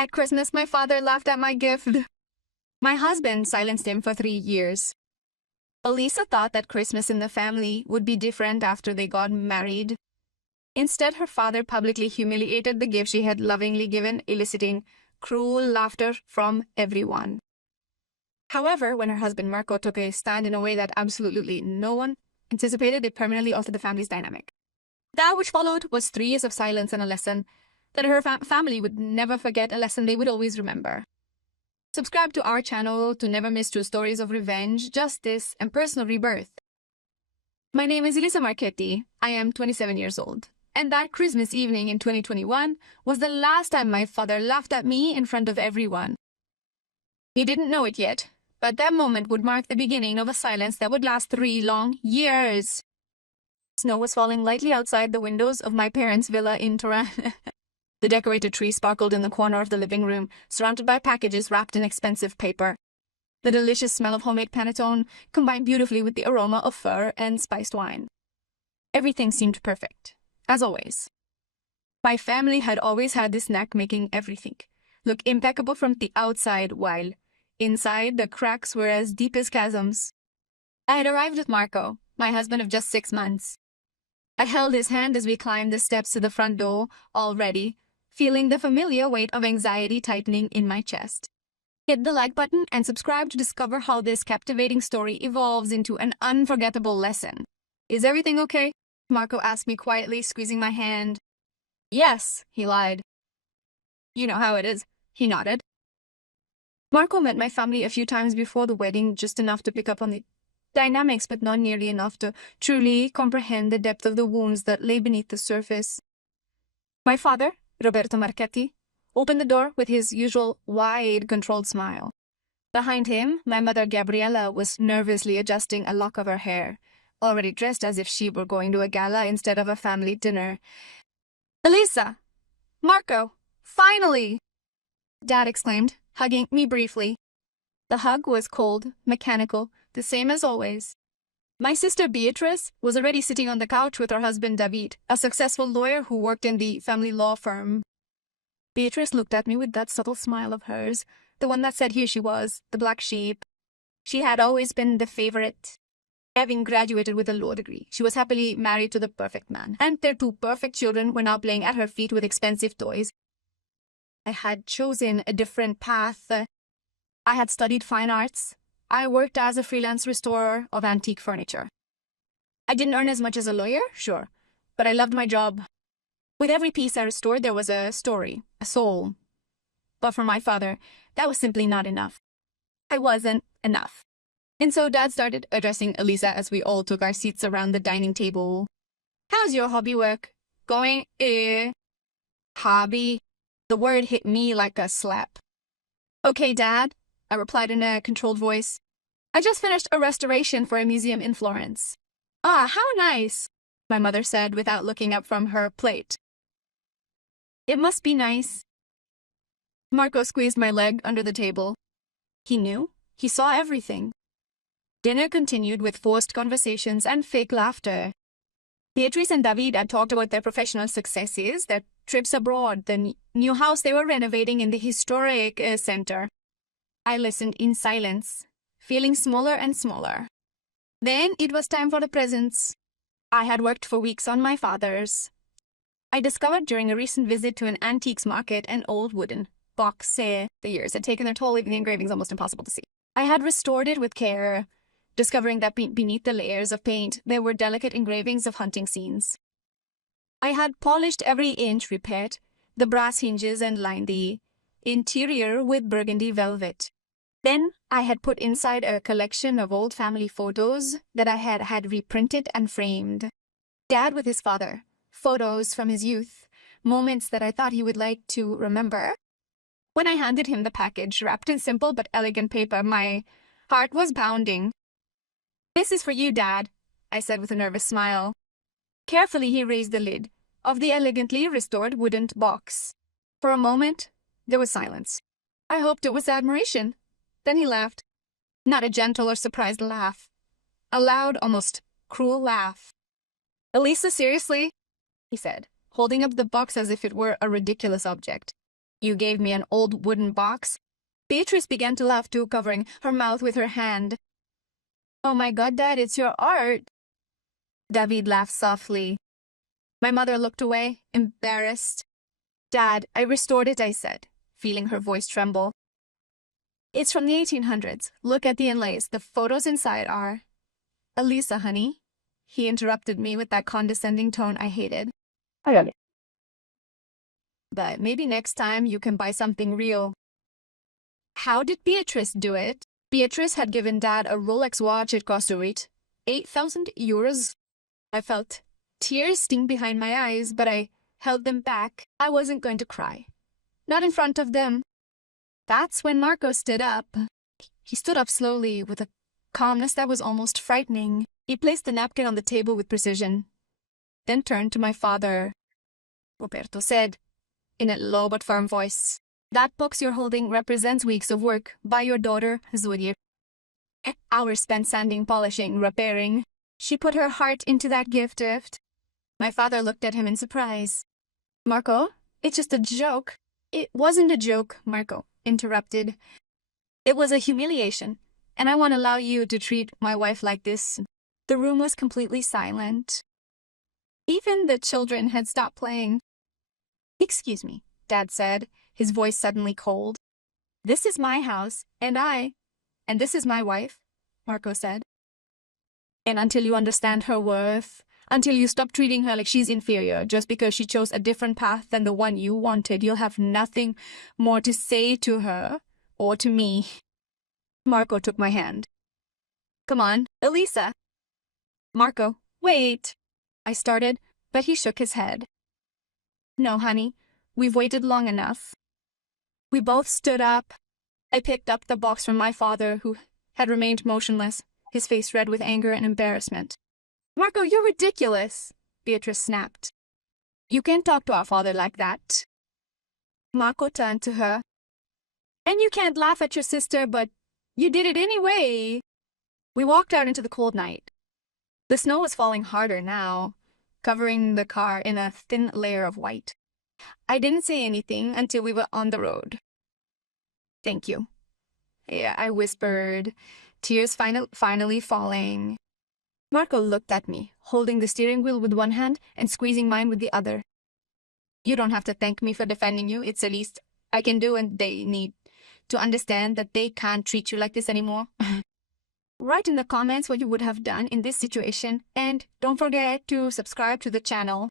At Christmas, my father laughed at my gift. My husband silenced him for 3 years. Elisa thought that Christmas in the family would be different after they got married. Instead, her father publicly humiliated the gift she had lovingly given, eliciting cruel laughter from everyone. However, when her husband Marco took a stand in a way that absolutely no one anticipated, it permanently altered the family's dynamic. That which followed was 3 years of silence and a lesson that her family would never forget, a lesson they would always remember. Subscribe to our channel to never miss true stories of revenge, justice, and personal rebirth. My name is Elisa Marchetti. I am 27 years old. And that Christmas evening in 2021 was the last time my father laughed at me in front of everyone. He didn't know it yet, but that moment would mark the beginning of a silence that would last 3 long years. Snow was falling lightly outside the windows of my parents' villa in Toronto. The decorated tree sparkled in the corner of the living room, surrounded by packages wrapped in expensive paper. The delicious smell of homemade panettone combined beautifully with the aroma of fir and spiced wine. Everything seemed perfect, as always. My family had always had this knack making everything look impeccable from the outside, while inside the cracks were as deep as chasms. I had arrived with Marco, my husband of just 6 months. I held his hand as we climbed the steps to the front door, all ready, feeling the familiar weight of anxiety tightening in my chest. Hit the like button and subscribe to discover how this captivating story evolves into an unforgettable lesson. Is everything okay? Marco asked me quietly, squeezing my hand. Yes, he lied. You know how it is, he nodded. Marco met my family a few times before the wedding, just enough to pick up on the dynamics, but not nearly enough to truly comprehend the depth of the wounds that lay beneath the surface. My father, Roberto Marchetti, opened the door with his usual wide, controlled smile. Behind him, my mother Gabriella was nervously adjusting a lock of her hair, already dressed as if she were going to a gala instead of a family dinner. Elisa! Marco! Finally! Dad exclaimed, hugging me briefly. The hug was cold, mechanical, the same as always. My sister Beatrice was already sitting on the couch with her husband David, a successful lawyer who worked in the family law firm. Beatrice looked at me with that subtle smile of hers, the one that said here she was, the black sheep. She had always been the favorite. Having graduated with a law degree, she was happily married to the perfect man, and their 2 perfect children were now playing at her feet with expensive toys. I had chosen a different path. I had studied fine arts. I worked as a freelance restorer of antique furniture. I didn't earn as much as a lawyer, sure, but I loved my job. With every piece I restored, there was a story, a soul. But for my father, that was simply not enough. I wasn't enough. And so Dad started addressing Elisa as we all took our seats around the dining table. How's your hobby work going? Hobby? The word hit me like a slap. Okay, Dad, I replied in a controlled voice. I just finished a restoration for a museum in Florence. Ah, how nice, my mother said without looking up from her plate. It must be nice. Marco squeezed my leg under the table. He knew. He saw everything. Dinner continued with forced conversations and fake laughter. Beatrice and David had talked about their professional successes, their trips abroad, the new house they were renovating in the historic center. I listened in silence, feeling smaller and smaller. Then it was time for the presents. I had worked for weeks on my father's. I discovered during a recent visit to an antiques market an old wooden box. The years had taken their toll, leaving the engravings almost impossible to see. I had restored it with care, discovering that beneath the layers of paint there were delicate engravings of hunting scenes. I had polished every inch, repaired the brass hinges, and lined the interior with burgundy velvet. Then I had put inside a collection of old family photos that I had reprinted and framed. Dad with his father, photos from his youth, moments that I thought he would like to remember. When I handed him the package, wrapped in simple but elegant paper, my heart was pounding. This is for you, Dad, I said with a nervous smile. Carefully he raised the lid of the elegantly restored wooden box. For a moment, there was silence. I hoped it was admiration. Then he laughed. Not a gentle or surprised laugh. A loud, almost cruel laugh. Elisa, seriously? He said, holding up the box as if it were a ridiculous object. You gave me an old wooden box. Beatrice began to laugh too, covering her mouth with her hand. Oh my God, Dad, it's your art. David laughed softly. My mother looked away, embarrassed. Dad, I restored it, I said, feeling her voice tremble. It's from the 1800s. Look at the inlays. The photos inside are... Elisa, honey. He interrupted me with that condescending tone I hated. Hágale. But maybe next time you can buy something real. How did Beatrice do it? Beatrice had given Dad a Rolex watch. It cost a 8,000 euros. I felt tears sting behind my eyes, but I held them back. I wasn't going to cry. Not in front of them. That's when Marco stood up. He stood up slowly with a calmness that was almost frightening. He placed the napkin on the table with precision, then turned to my father. Roberto said, in a low but firm voice, that box you're holding represents weeks of work by your daughter, Zulia. Hours spent sanding, polishing, repairing. She put her heart into that gift. My father looked at him in surprise. Marco, it's just a joke. It wasn't a joke, Marco interrupted. It was a humiliation, and I won't allow you to treat my wife like this. The room was completely silent. Even the children had stopped playing. Excuse me, Dad said, his voice suddenly cold. This is my house, and this is my wife, Marco said. And until you understand her worth, until you stop treating her like she's inferior just because she chose a different path than the one you wanted, you'll have nothing more to say to her or to me. Marco took my hand. Come on, Elisa. Marco, wait. I started, but he shook his head. No, honey, we've waited long enough. We both stood up. I picked up the box from my father, who had remained motionless, his face red with anger and embarrassment. Marco, you're ridiculous, Beatrice snapped. You can't talk to our father like that. Marco turned to her. And you can't laugh at your sister, but you did it anyway. We walked out into the cold night. The snow was falling harder now, covering the car in a thin layer of white. I didn't say anything until we were on the road. Thank you. Yeah, I whispered, tears finally falling. Marco looked at me, holding the steering wheel with one hand and squeezing mine with the other. You don't have to thank me for defending you. It's the least I can do, and they need to understand that they can't treat you like this anymore. Write in the comments what you would have done in this situation, and don't forget to subscribe to the channel.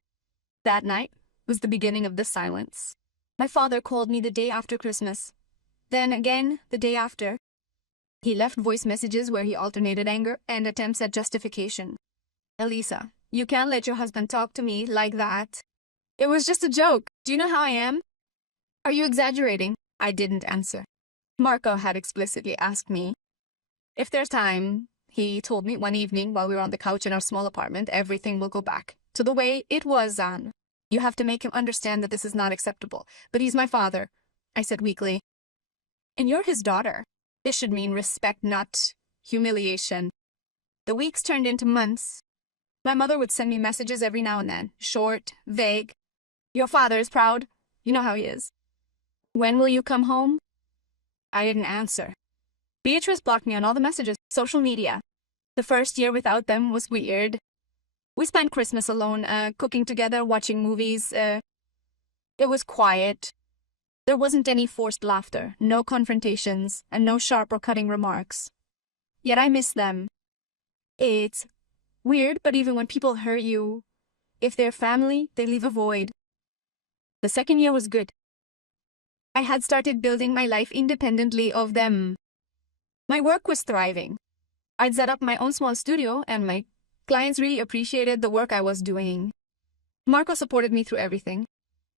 That night was the beginning of the silence. My father called me the day after Christmas. Then again, the day after. He left voice messages where he alternated anger and attempts at justification. Elisa, you can't let your husband talk to me like that. It was just a joke. Do you know how I am? Are you exaggerating? I didn't answer. Marco had explicitly asked me. If there's time, he told me one evening while we were on the couch in our small apartment, everything will go back to the way it was, Anne. You have to make him understand that this is not acceptable. But he's my father, I said weakly. And you're his daughter. This should mean respect, not humiliation. The weeks turned into months. My mother would send me messages every now and then, short, vague. Your father is proud. You know how he is. When will you come home? I didn't answer. Beatrice blocked me on all the messages, social media. The first year without them was weird. We spent Christmas alone, cooking together, watching movies. It was quiet. There wasn't any forced laughter, no confrontations, and no sharp or cutting remarks. Yet I miss them. It's weird, but even when people hurt you, if they're family, they leave a void. The second year was good. I had started building my life independently of them. My work was thriving. I'd set up my own small studio, and my clients really appreciated the work I was doing. Marco supported me through everything.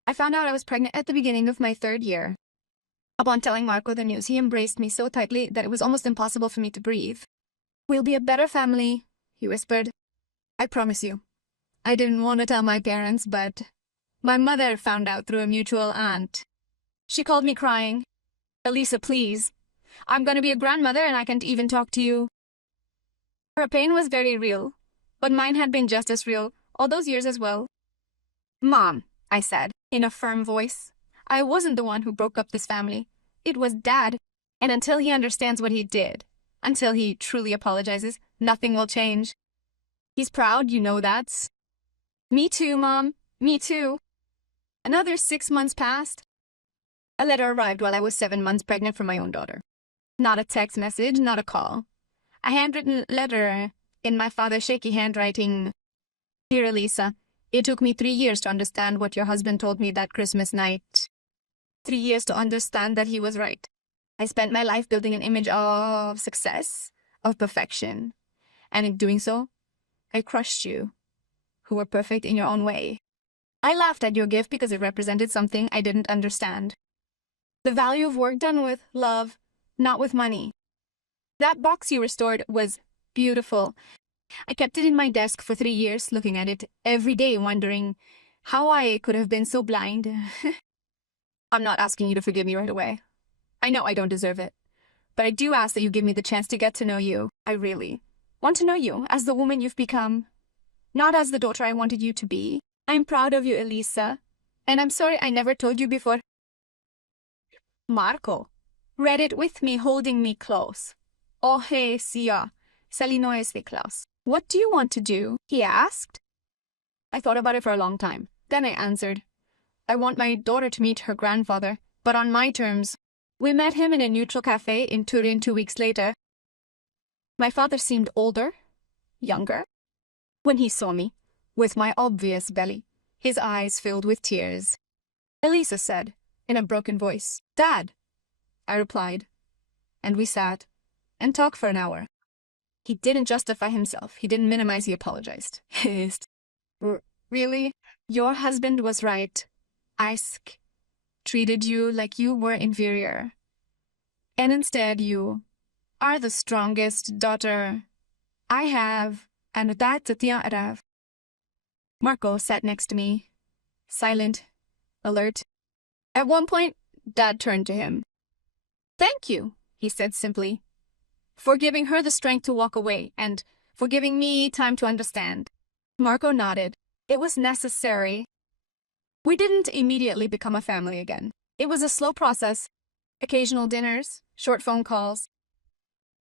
I found out I was pregnant at the beginning of my third year. Upon telling Marco the news, he embraced me so tightly that it was almost impossible for me to breathe. We'll be a better family, he whispered. I promise you. I didn't want to tell my parents, but my mother found out through a mutual aunt. She called me crying. Elisa, please. I'm going to be a grandmother and I can't even talk to you. Her pain was very real, but mine had been just as real all those years as well. Mom, I said, in a firm voice, I wasn't the one who broke up this family. It was Dad. And until he understands what he did, until he truly apologizes, nothing will change. He's proud, you know that. Me too, Mom. Me too. Another 6 months passed. A letter arrived while I was 7 months pregnant for my own daughter. Not a text message, not a call. A handwritten letter in my father's shaky handwriting. Dear Elisa, it took me 3 years to understand what your husband told me that Christmas night. 3 years to understand that he was right. I spent my life building an image of success, of perfection. And in doing so, I crushed you, who were perfect in your own way. I laughed at your gift because it represented something I didn't understand. The value of work done with love, not with money. That box you restored was beautiful. I kept it in my desk for 3 years, looking at it every day, wondering how I could have been so blind. I'm not asking you to forgive me right away. I know I don't deserve it. But I do ask that you give me the chance to get to know you. I really want to know you as the woman you've become, not as the daughter I wanted you to be. I'm proud of you, Elisa, and I'm sorry I never told you before. Marco read it with me, holding me close. Oh, hey, Sia, salinoes Klaus. What do you want to do? He asked. I thought about it for a long time. Then I answered, I want my daughter to meet her grandfather, but on my terms. We met him in a neutral cafe in Turin 2 weeks later. My father seemed older, younger. When he saw me, with my obvious belly, his eyes filled with tears. Elisa said, in a broken voice, Dad, I replied, and we sat and talked for an hour. He didn't justify himself. He didn't minimize. He apologized. Really? Your husband was right. Isk treated you like you were inferior. And instead you are the strongest daughter I have, and that's a tiarav. Marco sat next to me, silent, alert. At one point, Dad turned to him. Thank you, he said simply, for giving her the strength to walk away and for giving me time to understand. Marco nodded. It was necessary. We didn't immediately become a family again. It was a slow process. Occasional dinners, short phone calls.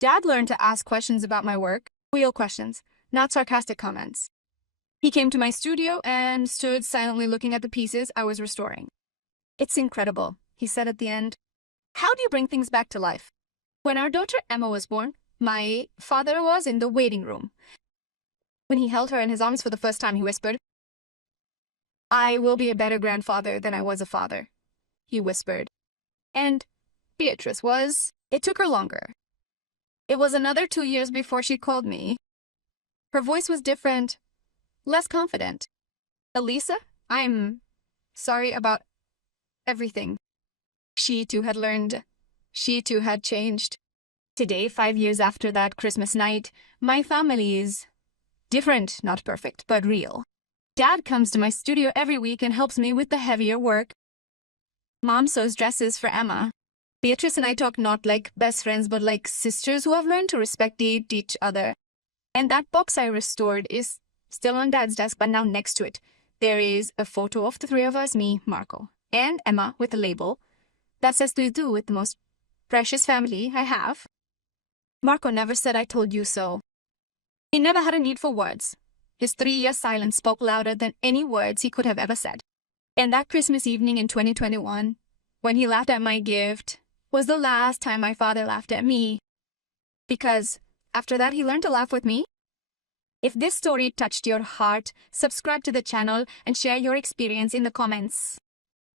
Dad learned to ask questions about my work, real questions, not sarcastic comments. He came to my studio and stood silently looking at the pieces I was restoring. It's incredible, he said at the end. How do you bring things back to life? When our daughter Emma was born, my father was in the waiting room. When he held her in his arms for the first time, he whispered, I will be a better grandfather than I was a father, he whispered. And Beatrice was. It took her longer. It was another 2 years before she called me. Her voice was different, less confident. Elisa, I'm sorry about everything. She too had learned. She too had changed. Today, 5 years after that Christmas night, my family is different, not perfect, but real. Dad comes to my studio every week and helps me with the heavier work. Mom sews dresses for Emma. Beatrice and I talk not like best friends, but like sisters who have learned to respect each other. And that box I restored is still on Dad's desk, but now next to it, there is a photo of the three of us, me, Marco, and Emma, with a label that says to do with the most precious family I have. Marco never said I told you so. He never had a need for words. His 3-year silence spoke louder than any words he could have ever said. And that Christmas evening in 2021, when he laughed at my gift, was the last time my father laughed at me. Because after that, he learned to laugh with me. If this story touched your heart, subscribe to the channel and share your experience in the comments.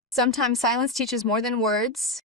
Sometimes silence teaches more than words.